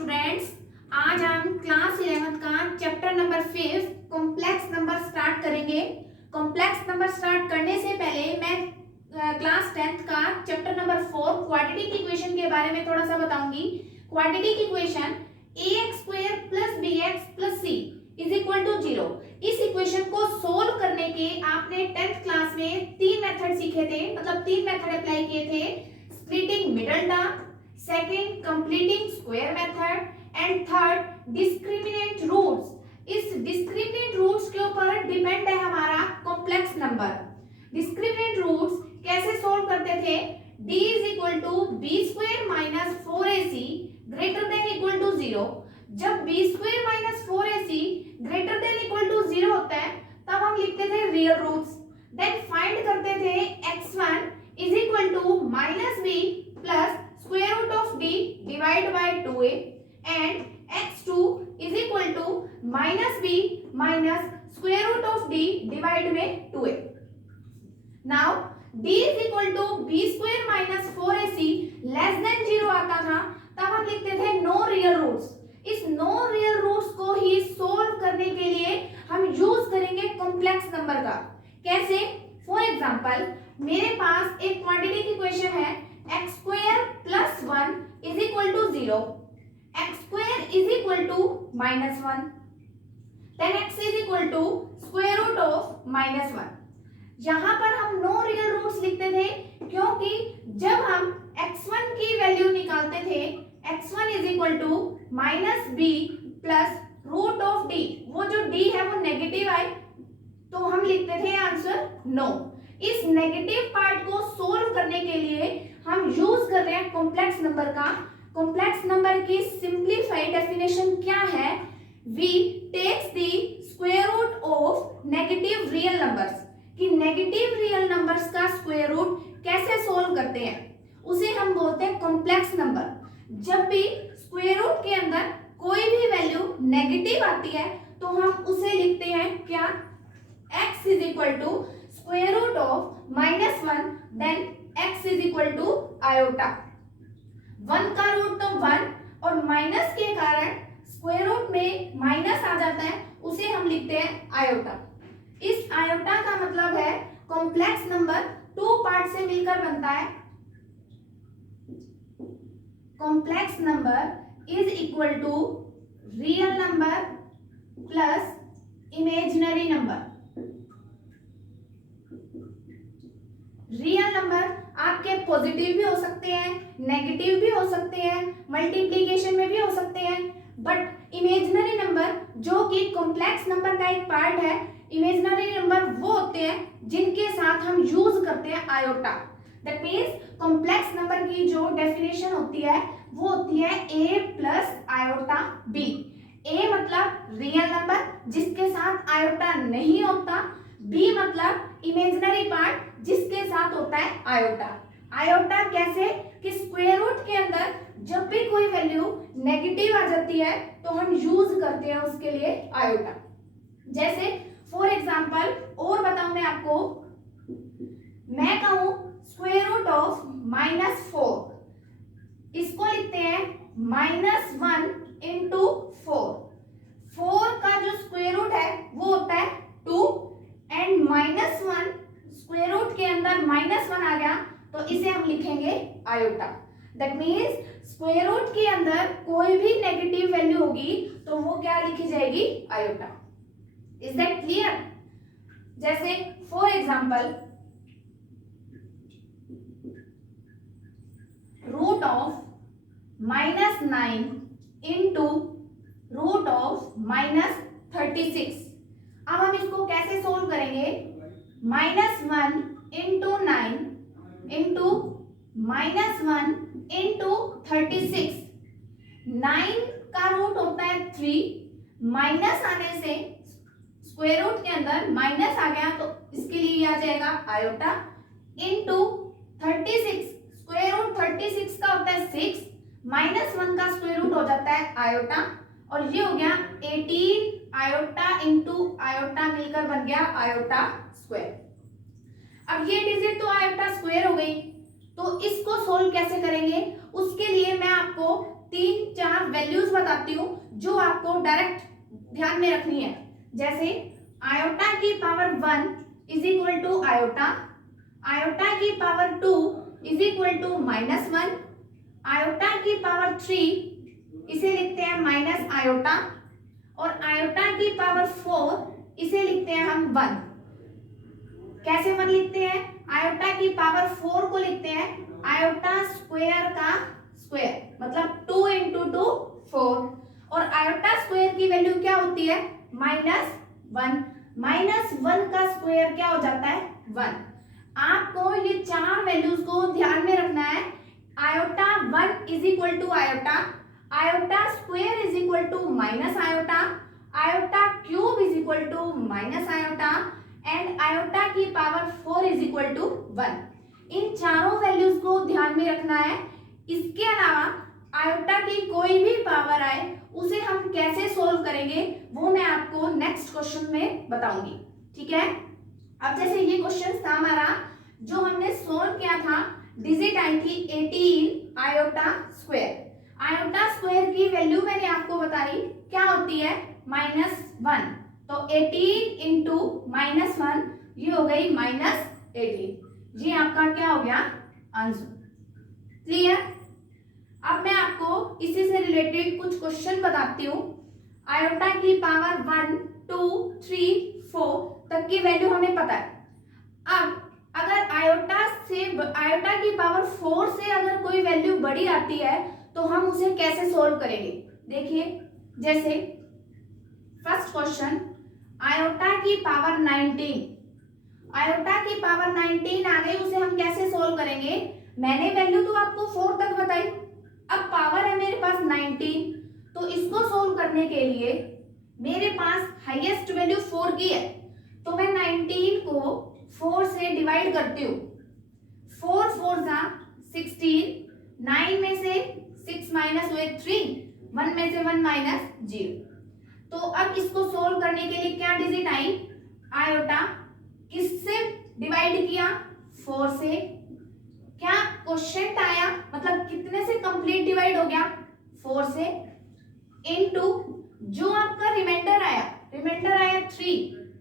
Students, आज हम class 11th का chapter number 5 complex number start करेंगे। कॉम्प्लेक्स नंबर स्टार्ट करने से पहले मैं क्लास 10th का चैप्टर नंबर 4 क्वाड्रेटिक इक्वेशन के बारे में थोड़ा सा बताऊंगी। Quadratic equation ax² + bx + c = 0। इस इक्वेशन को सोल्व करने के आपने 10th क्लास में 3 मेथड सीखे थे, मतलब 3 मेथड अप्लाई किए थे। Splitting middle term, second completing square method and third discriminant roots. इस डिस्क्रिमिनेंट रूट्स के ऊपर डिपेंड है हमारा कॉम्प्लेक्स नंबर। डिस्क्रिमिनेंट रूट्स कैसे सोल्व करते थे? d = b² - 4ac > 0। जब b² - 4ac > 0 होता है तब हम लिखते थे रियल रूट्स। देन फाइंड करते थे x1 = -b plus square root of d divided by 2a and x2 = -b minus square root of d divided by 2a. Now d = b² - 4ac less than 0 आता था तब हम लिखते थे no real roots. इस no real roots को ही solve करने के लिए हम यूज करेंगे कॉम्प्लेक्स नंबर का। कैसे? फॉर एग्जांपल मेरे पास एक क्वाड्रेटिक इक्वेशन है x² + 1 = 0, x² = -1, then x = -1। यहाँ पर हम नो रियल रूट्स लिखते थे क्योंकि जब हम x1 की वैल्यू निकालते थे x1 = -b plus √d, वो जो d है वो नेगेटिव आए तो हम लिखते थे आंसर नो। इस नेगेटिव पार्ट को सोल्व करने के लिए हम यूज कर रहे हैं कॉम्प्लेक्स नंबर का। कॉम्प्लेक्स नंबर की सिंपलीफाइड डेफिनेशन क्या है? We takes the square root of negative real numbers. कि नेगेटिव रियल नंबर्स का स्क्वायर रूट कैसे सोल्व करते हैं उसे हम बोलते हैं कॉम्प्लेक्स नंबर। जब भी स्क्वायर रूट के अंदर कोई भी वैल्यू नेगेटिव आती है तो हम उसे लिखते हैं क्या? x = square root of -1, then x = iota। 1 का रूट तो 1 और माइनस के कारण स्क्वायर रूट में माइनस आ जाता है, उसे हम लिखते हैं आयोटा। इस आयोटा का मतलब है कॉम्प्लेक्स नंबर 2 पार्ट से मिलकर बनता है। Complex number is equal to real number plus imaginary number. Real number आपके पॉजिटिव भी हो सकते हैं, नेगेटिव भी हो सकते हैं, मल्टीप्लिकेशन में भी हो सकते हैं, बट इमेजिनरी नंबर जो कि कॉम्प्लेक्स नंबर का एक पार्ट है, इमेजिनरी नंबर वो होते हैं जिनके साथ हम यूज करते हैं iota. That means complex number की जो डेफिनेशन होती है वो होती है a plus iota b। a मतलब रियल नंबर जिसके साथ आयोटा नहीं होता, b मतलब इमेजिनरी पार्ट जिसके साथ होता है आयोटा। आयोटा कैसे? कि स्क्वायर रूट के अंदर जब भी कोई वैल्यू नेगेटिव आ जाती है तो हम यूज करते हैं उसके लिए आयोटा। जैसे फॉर एग्जांपल और बताऊं मैं आपको, मैं कहूं स्क्वायर रूट ऑफ -4, इसको लिखते हैं -1 × 4। 4 का जो स्क्वायर रूट है वो होता है 2 एंड -1 स्क्वायर रूट के अंदर -1 आ गया तो इसे हम लिखेंगे iota. That means square root के अंदर कोई भी नेगेटिव वैल्यू होगी तो वो क्या लिखी जाएगी? आयोटा। Is that clear? जैसे for example root of -9 × root of -36। अब हम इसको कैसे सोल्व करेंगे? -1 × 9 × -1 × 36। 9 का रूट होता है 3, माइनस आने से स्क्वायर रूट के अंदर माइनस आ गया तो इसके लिए आ जाएगा आयोटा इनटू 36। स्क्वायर रूट 36 का होता है 6, -1 का स्क्वायर रूट हो जाता है आयोटा और ये हो गया 18 आयोटा इंटू आयोटा मिलकर बन गया आयोटा स्क्वायर। अब ये डिजिट तो आयोटा स्क्वायर हो गई, तो इसको सोल्व कैसे करेंगे उसके लिए मैं आपको तीन चार वैल्यूज बताती हूँ जो आपको डायरेक्ट ध्यान में रखनी है। जैसे आयोटा की power 1 is equal to iota, iota की power 2 is equal to -1, iota की पावर 3 इसे लिखते हैं माइनस आयोटा, और आयोटा की पावर 4 इसे लिखते हैं हम 1। कैसे 1 लिखते हैं? आयोटा की पावर 4 को लिखते हैं आयोटा स्क्वायर का स्क्वायर, मतलब 2 इंटू 2 4, और आयोटा स्क्वायर की वैल्यू क्या होती है? -1। -1 का स्क्वायर क्या हो जाता है? 1। आपको ये चार वैल्यूज को ध्यान में रखना है। Iota 1 is equal to iota, iota square is equal to minus iota, iota cube is equal to minus iota, and iota की पावर 4 इज इक्वल टू 1। इन चारों वैल्यूज को ध्यान में रखना है। इसके अलावा आयोटा की कोई भी पावर आए उसे हम कैसे सोल्व करेंगे वो मैं आपको नेक्स्ट क्वेश्चन में बताऊंगी। ठीक है, अब जैसे ये क्वेश्चन था हमारा जो हमने सोल्व किया था, डिजिट आई थी 18 आयोटा स्क्वायर। आयोटा स्क्वायर की वैल्यू मैंने आपको बताई क्या होती है? -1। तो 18 इंटू -1 ये हो गई -18। ये आपका क्या हो गया? आंसर। क्लियर? अब मैं आपको इसी से रिलेटेड कुछ क्वेश्चन बताती हूँ। आयोटा की पावर 1 2 3 4 तक की वैल्यू हमें पता है। अब अगर आयोटा की पावर 4 से अगर कोई वैल्यू बड़ी आती है तो हम उसे कैसे सोल्व करेंगे? देखिए, जैसे फर्स्ट क्वेश्चन, आयोटा की पावर 19, आयोटा की पावर 19 आ गई, उसे हम कैसे सोल्व करेंगे? मैंने वैल्यू तो आपको 4 तक बताई, अब पावर है मेरे पास 19, तो इसको सोल्व करने के लिए मेरे पास हाईएस्ट वैल्यू 4 की है, तो मैं 19 को 4 से डिवाइड करती हूँ। 4 4 जा 16, 9 में से 6 माइनस हुए 3, 1 में से 1 माइनस 0। तो अब इसको सोल्व करने के लिए क्या डिजिट आई? आयोटा किससे डिवाइड किया? 4 से। क्या क्वोशिएंट आया, मतलब कितने से कंप्लीट डिवाइड हो गया? 4 से। इनटू जो आपका रिमाइंडर आया 3,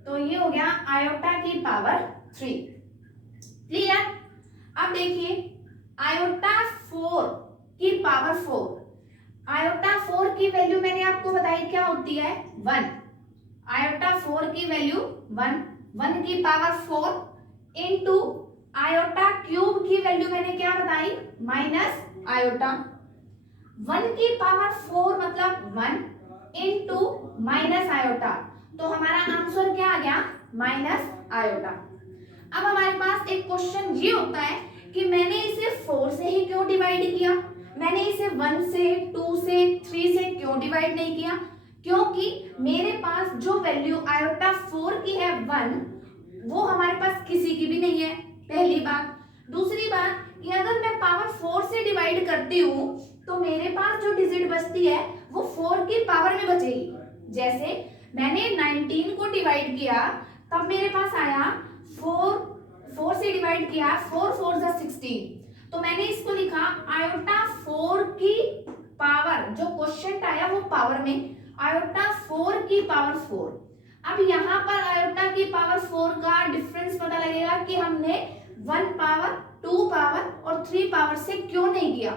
तो ये हो गया आयोटा की पावर 3। क्लियर? अब देखिए आयोटा 4 की पावर 4, आयोटा 4 की वैल्यू मैंने आपको बताई क्या होती है? 1। आयोटा 4 की वैल्यू 1, 1 की पावर 4 इनटू आयोटा क्यूब की वैल्यू मैंने क्या बताई? Minus iota. 1 की पावर 4 मतलब 1 इनटू माइनस आयोटा, तो हमारा आंसर क्या आ गया? Minus iota. अब हमारे पास एक क्वेश्चन ये होता है कि मैंने इसे 4 से ही क्यों डिवाइड किया, मैंने इसे 1 से 2 से 3 से क्यों डिवाइड नहीं किया? क्योंकि मेरे पास जो वैल्यू आयोटा 4 की है 1, वो हमारे पास किसी की भी नहीं है, पहली बात। दूसरी बात कि अगर मैं पावर 4 से डिवाइड करती हूँ तो मेरे पास जो डिजिट बचती है वो 4 की पावर में बचेगी। जैसे मैंने 19 को डिवाइड किया तब मेरे पास आया 4 से डिवाइड किया, 4 4 जा 16, तो मैंने इसको लिखा आयोटा 4 की पावर, जो क्वोशिएंट आया वो पावर में, आयोटा 4 की पावर 4। अब यहाँ पर आयोटा की पावर 4 का डिफरेंस पता लगेगा कि हमने 1 पावर 2 पावर और 3 पावर से क्यों नहीं किया,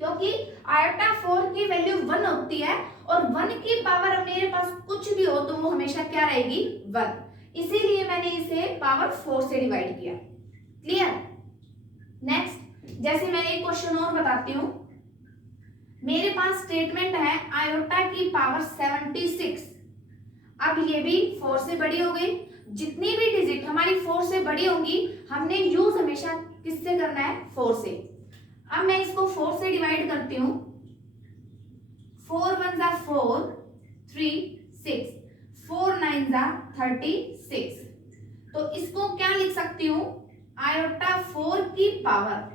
क्योंकि आयोटा 4 की वैल्यू 1 होती है और 1 की पावर मेरे पास कुछ भी हो तो वो हमेशा क्या रहेगी? 1। इसीलिए मैंने इसे पावर 4 से डिवाइड किया। क्लियर? नेक्स्ट, जैसे मैंने एक क्वेश्चन और बताती हूँ। मेरे पास स्टेटमेंट है आयोटा की पावर 76। अब ये भी 4 से बड़ी हो गई। जितनी भी डिजिट हमारी 4 से बड़ी होंगी हमने यूज हमेशा किससे करना है? 4 से। अब मैं इसको 4 से डिवाइड करती हूँ। 4 1 जा 4, 3 6, 4 9 जा 36, तो इसको क्या लिख सकती हूँ? आयोटा 4 की पावर,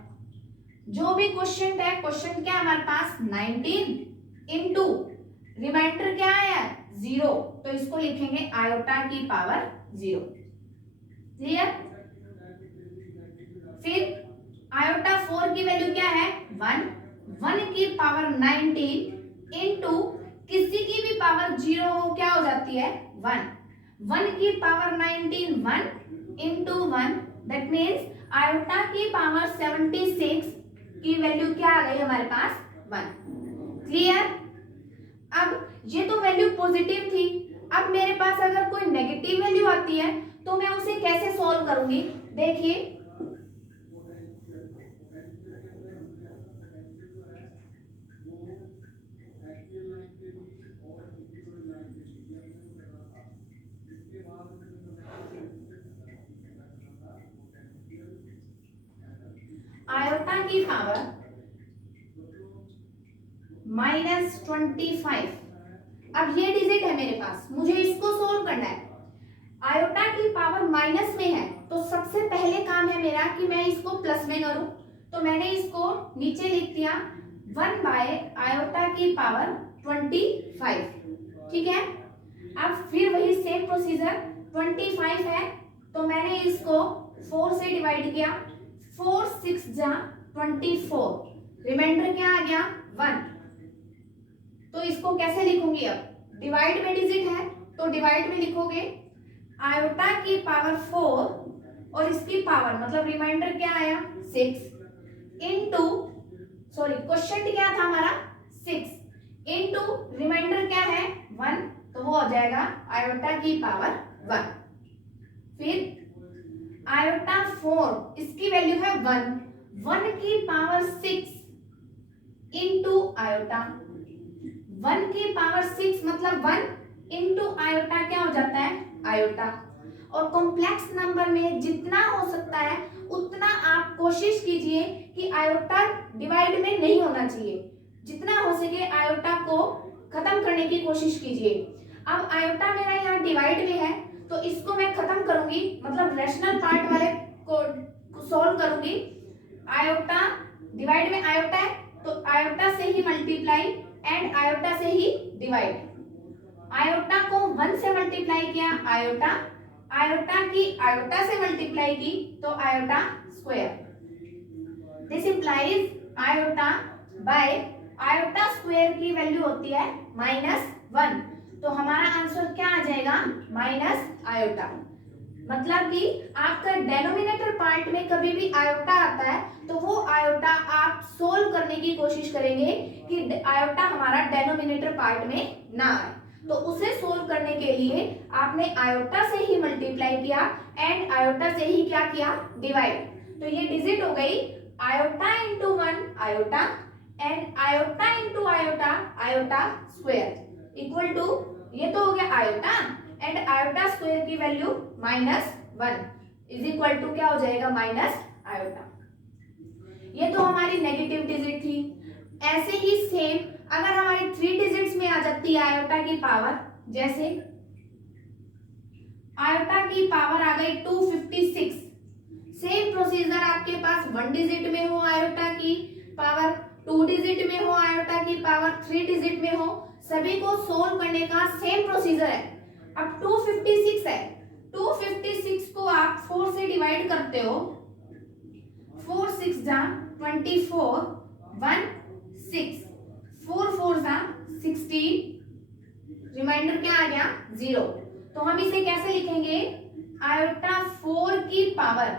जो भी क्वेश्चन है, क्वेश्चन क्या हमारे पास 19 इनटू रिमाइंडर क्या है? 0, तो इसको लिखेंगे आयोटा की पावर 0। क्लियर? फिर आयोटा 4 की वैल्यू क्या है? 1, 1 की पावर 19 इंटू किसी की भी पावर 0 हो क्या हो जाती है 1। 1 की power 19 1 into 1 that means iota की पावर 76 की वैल्यू क्या आ गई हमारे पास 1। क्लियर। अब ये तो वैल्यू पॉजिटिव थी। अब मेरे पास अगर कोई नेगेटिव वैल्यू आती है तो मैं उसे कैसे सॉल्व करूंगी। देखिए आयोटा की पावर -25। अब ये डिजिट है मेरे पास, मुझे इसको सोल्व करना है। आयोटा की पावर माइनस में है तो सबसे पहले काम है मेरा कि मैं इसको प्लस में करूं। तो मैंने इसको नीचे लिख दिया 1 बाय आयोटा की पावर 25। ठीक है। अब फिर वही सेम प्रोसीजर 25 है तो मैंने इसको 4 से डिवाइड किया। 4 6 जा 24, रिमाइंडर क्या आ गया 1। तो इसको कैसे लिखूंगी। अब डिवाइड में डिजिट है तो डिवाइड में लिखोगे आयोटा की पावर 4 और इसकी पावर मतलब रिमाइंडर क्या आया 6 इंटू सॉरी क्वेश्चन क्या था हमारा 6 इंटू रिमाइंडर क्या है 1 तो वो हो जाएगा आयोटा की पावर 1। फिर आयोटा 4 इसकी वैल्यू है 1 की पावर 6 इंटू आयोटा 1 की पावर 6 मतलब 1 इंटू आयोटा क्या हो जाता है आयोटा। और कॉम्प्लेक्स नंबर में जितना हो सकता है उतना आप कोशिश कीजिए कि आयोटा डिवाइड में नहीं होना चाहिए। जितना हो सके आयोटा को खत्म करने की कोशिश कीजिए। अब आयोटा मेरा यहाँ डिवाइड में है तो इसको मैं खत्म करूंगी मतलब रेशनल पार्ट वाले को सॉल्व करूंगी। आयोटा डिवाइड में आयोटा है तो आयोटा से ही मल्टीप्लाई एंड आयोटा से ही डिवाइड। आयोटा को 1 से मल्टीप्लाई किया आयोटा, आयोटा की आयोटा से मल्टीप्लाई की तो iota square. This implies iota by iota square की वैल्यू होती है -1। तो हमारा आंसर क्या आ जाएगा माइनस आयोटा। मतलब कि आपका डेनोमिनेटर पार्ट में कभी भी आयोटा आता है तो वो आयोटा आप सोल्व करने की कोशिश करेंगे कि आयोटा हमारा डेनोमिनेटर पार्ट में ना आए। तो उसे सोल्व करने के लिए आपने आयोटा से ही मल्टीप्लाई किया एंड आयोटा से ही क्या किया डिवाइड। तो ये डिजिट हो गई iota into 1 iota and iota into iota iota square equal to ये तो हो गया आयोटा एंड आयोटा स्क्वायर की वैल्यू -1 इज इक्वल टू क्या हो जाएगा माइनस आयोटा। ये तो हमारी नेगेटिव डिजिट थी। ऐसे ही सेम अगर हमारी 3 डिजिट्स में आ जाती है आयोटा की पावर, जैसे आयोटा की पावर आ गई 256। सेम प्रोसीजर आपके पास 1 डिजिट में हो आयोटा की पावर, 2 डिजिट में हो आयोटा की पावर, 3 डिजिट में हो, सभी को सोल्व करने का सेम प्रोसीजर है। अब 256 है, 256 को आप 4 से डिवाइड करते हो, 4 6 जा 24 1 6 4 4 जा 16, रिमाइंडर क्या आ गया 0। तो हम इसे कैसे लिखेंगे आयोटा 4 की पावर,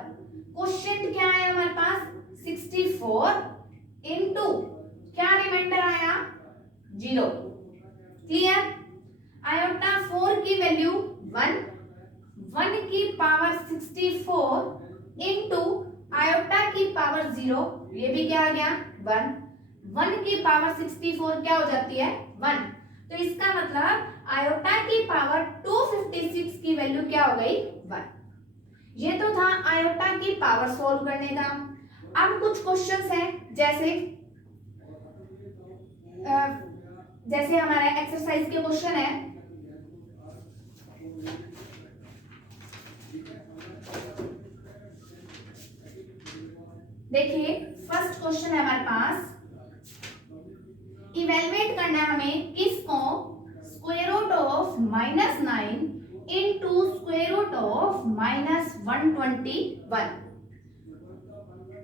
क्वेश्चन क्या है हमारे पास 64 इंटू क्या रिमाइंडर आया 0। क्लियर। आयोटा 4 की वैल्यू 1 की पावर 64 इंटू आयोटा की पावर 0, ये भी क्या आ गया 1 की पावर 64 क्या हो जाती है 1। तो इसका मतलब आयोटा की पावर 256 की वैल्यू क्या हो गई 1। ये तो था आयोटा की पावर सोल्व करने का। अब कुछ क्वेश्चंस हैं जैसे हमारा एक्सरसाइज के क्वेश्चन है। देखिए फर्स्ट क्वेश्चन है हमारे पास, इवेलुएट करना है हमें किसको square root of -9 into square root of -121।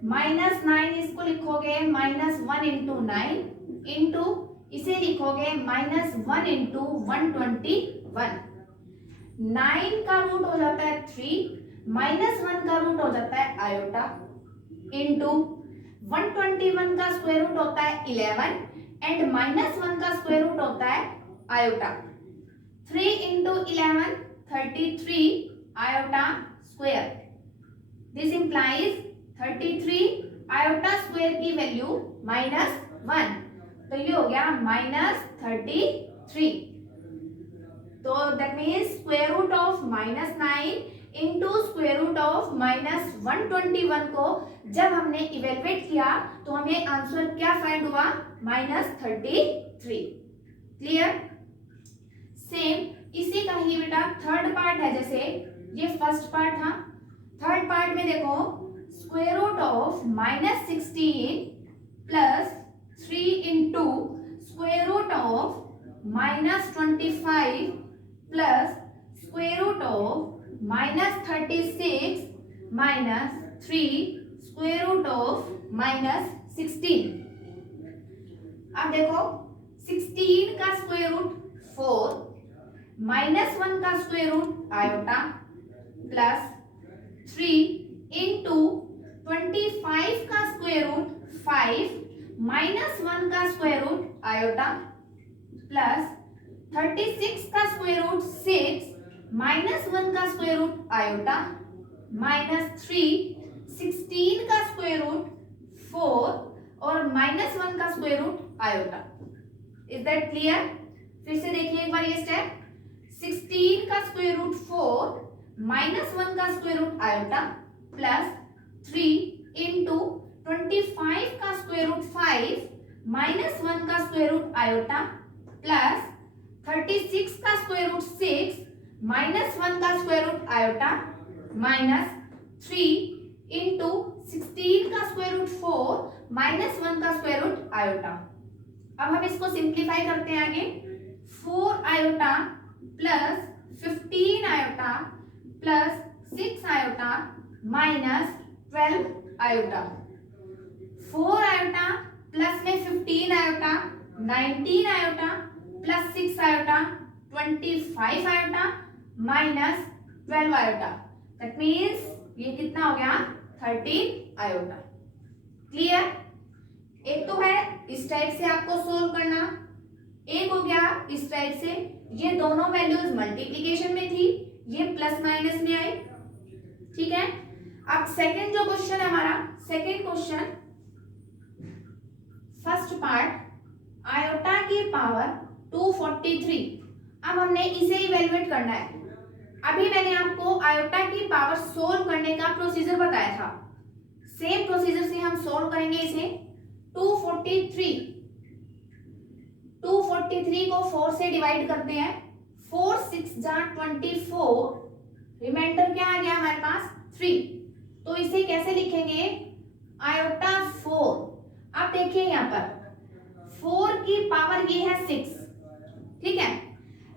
-9 इसको लिखोगे -1 इंटू 9 इंटू इसे लिखोगे -1 इंटू 121। 9 का रूट हो जाता है 3, -1 का रूट हो जाता है आयोटा इंटू 121 का स्क्वायर रूट होता है 11 एंड -1 का स्क्वायर रूट होता है iota. 3 into 11 33 iota square. This implies 33 iota square की वैल्यू -1, तो ये हो गया -33। तो that means square root of -9 into square root of -121 को जब हमने इवेलुएट किया तो हमें आंसर क्या फाइंड हुआ, -33। क्लियर। सेम इसी का ही बेटा थर्ड पार्ट है, जैसे ये फर्स्ट पार्ट था, थर्ड पार्ट में देखो square root of -16 plus 3 into square root of -25 plus square root of -36 minus 3 square root of -16। अब देखो 16 का स्क्वायर रूट 4, -1 का square root iota plus 3 into 25 का स्क्वायर रूट 5, -1 का स्क्वायर रूट आयोटा प्लस 36 का square root 6, -1 का square root iota minus 3, 16 का square root 4 और -1 का square root iota. Is that clear. फिर से देखिए एक बार ये स्टेप, 16 का स्क्वायर रूट 4, -1 का square root iota plus 3 into 25 का स्क्वायर रूट 5, -1 का स्क्वायर रूट आयोटा प्लस 36 का स्क्वायर रूट 6, -1 का square root iota minus 3 into 16 का स्क्वायर रूट 4, -1 का स्क्वायर रूट आयोटा। अब हम इसको सिंप्लीफाई करते हैं आगे, 4 iota plus 15 iota plus 6 iota minus 12 iota. 4 iota plus में 15 iota 19 iota plus 6 iota 25 iota minus 12 iota. That means ये कितना हो गया, 13 आयोटा। क्लियर। एक तो है इस टाइप से आपको सोल्व करना, एक हो गया इस टाइप से, ये दोनों वैल्यूज मल्टीप्लिकेशन में थी, ये प्लस माइनस में आई। ठीक है। अब सेकंड जो क्वेश्चन है हमारा, second question first part, iota की पावर 243। अब हमने इसे इवेलुएट करना है। अभी मैंने आपको आयोटा की पावर सोल्व करने का प्रोसीजर बताया था, सेम प्रोसीजर से हम सोल्व करेंगे इसे। 243 को 4 से डिवाइड करते हैं, 4 6 जा 24, रिमाइंडर क्या आ गया हमारे पास 3। तो इसे कैसे लिखेंगे, आयोटा 4। अब देखिए यहाँ पर 4 की पावर ये है 6, ठीक है।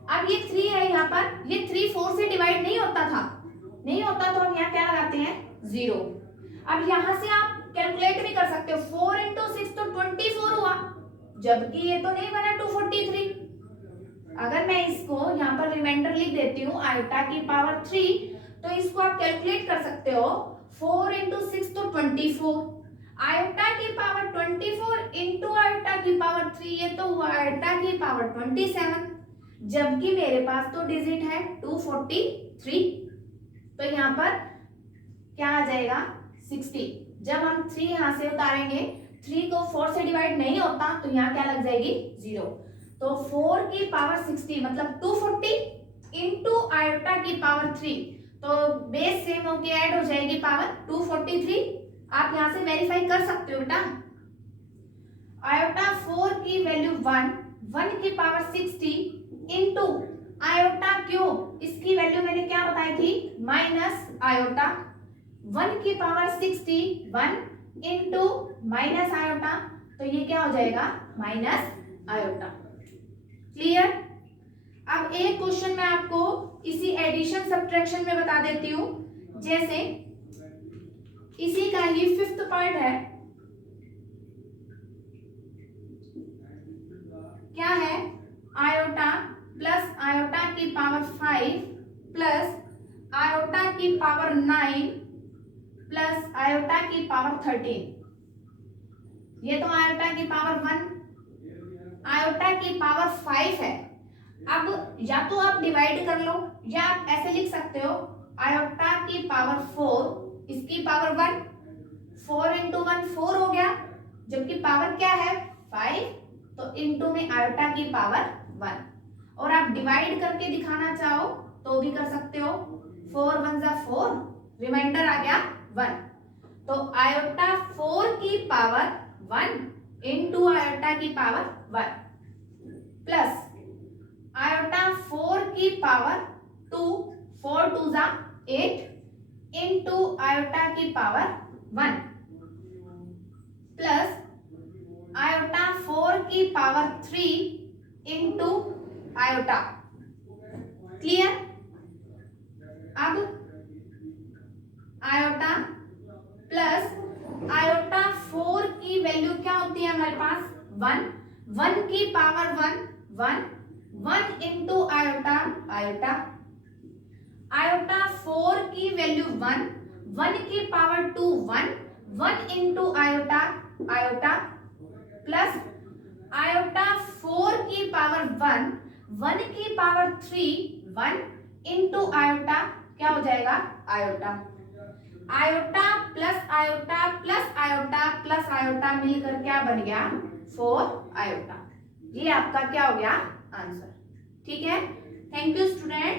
अब ये 3 है यहाँ पर, ये 3 4 से डिवाइड नहीं होता था, नहीं होता तो हम यहाँ क्या लगाते हैं 0। अब यहाँ से आप कैलकुलेट भी कर सकते हो, 4 इंटू 6 तो 24 हुआ, जबकि ये तो नहीं बना 243। अगर मैं इसको यहाँ पर रिमाइंडर लिख देती हूँ आयोटा की पावर 3, तो इसको आप कैलकुलेट कर सकते हो, 4 इंटू 6 तो 24, आयोटा की पावर 24 इंटू आयोटा की पावर 3, ये तो हुआ आयोटा की पावर 27, जबकि मेरे पास तो डिजिट है 243। तो यहाँ पर क्या आ जाएगा 60। जब हम 3 यहाँ से उतारेंगे, 3 को 4 से डिवाइड नहीं होता तो यहाँ क्या लग जाएगी 0। तो 4 की पावर 60 मतलब 240 इंटू आयोटा की पावर 3, तो बेस सेम होके ऐड हो जाएगी पावर 243। आप यहाँ से वेरीफाई कर सकते हो बेटा। आयोटा 4 की वैल्यू 1 की पावर 60 इंटू आयोटा क्यूब, इसकी वैल्यू मैंने क्या बताई थी माइनस आयोटा, 1 की पावर 60 1 इंटू माइनस आयोटा, तो ये क्या हो जाएगा माइनस आयोटा। क्लियर। अब एक क्वेश्चन मैं आपको इसी एडिशन सब्ट्रैक्शन में बता देती हूँ, जैसे इसी का ही फिफ्थ पार्ट है। क्या है? आयोटा प्लस आयोटा की पावर 5 प्लस आयोटा की पावर 9 प्लस आयोटा की पावर 13। ये तो आयोटा की पावर 1, आयोटा की पावर 5 है। अब या तो आप डिवाइड कर लो या आप ऐसे लिख सकते हो, आयोटा की पावर 4 इसकी पावर 1, 4 इंटू 1 4 हो गया, जबकि पावर क्या है 5, तो इंटू में आयोटा की पावर 1। और आप डिवाइड करके दिखाना चाहो तो भी कर सकते हो, 4 1 जा 4, रिमाइंडर आ गया 1। तो आयोटा 4 की पावर 1 इंटू आयोटा की पावर 1 प्लस आयोटा 4 की पावर 2, 4 2 जा 8 इंटू आयोटा की पावर 1 प्लस आयोटा 4 की पावर 3 इंटू आयोटा। क्लियर? अब आयोटा प्लस आयोटा 4 की वैल्यू क्या होती है हमारे पास 1, 1 की power 1 1 1 into iota iota, iota 4 की वैल्यू 1, 1 की power 2 1 1 into iota iota plus iota 4 की पावर 1 1 की पावर 3 1 इंटू आयोटा, क्या हो जाएगा iota. Iota plus iota plus iota plus iota मिलकर क्या बन गया 4 आयोटा। ये आपका क्या हो गया आंसर। ठीक है, थैंक यू स्टूडेंट्स।